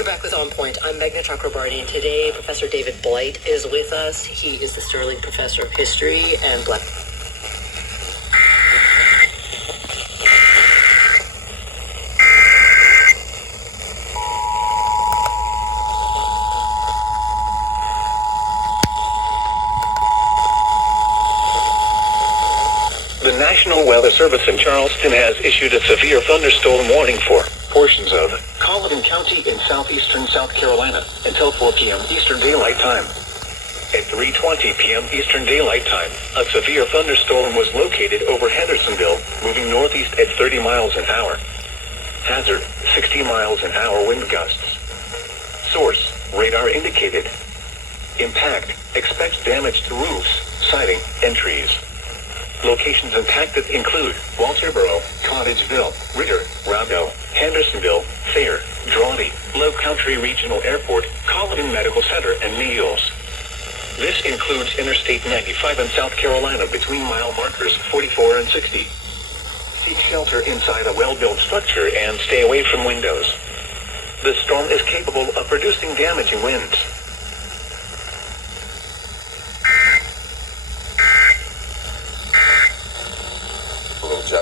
You're back with On Point. I'm Meghna Chakrabarty, and today Professor David Blight is with us. He is the Sterling Professor of History and Black. The National Weather Service in Charleston has issued a severe thunderstorm warning for portions of Colleton County in southeastern South Carolina until 4 p.m. Eastern Daylight Time. At 3:20 p.m. Eastern Daylight Time, a severe thunderstorm was located over Hendersonville, moving northeast at 30 miles an hour. Hazard, 60 miles an hour wind gusts. Source, radar indicated. Impact, expects damage to roofs, siding, and trees. Locations impacted include Walterboro, Cottageville, Ritter, Rado, Hendersonville, Thayer, Drawley, Low Country Regional Airport, Colleton Medical Center, and Niles. This includes Interstate 95 in South Carolina between mile markers 44 and 60. Seek shelter inside a well-built structure and stay away from windows. The storm is capable of producing damaging winds.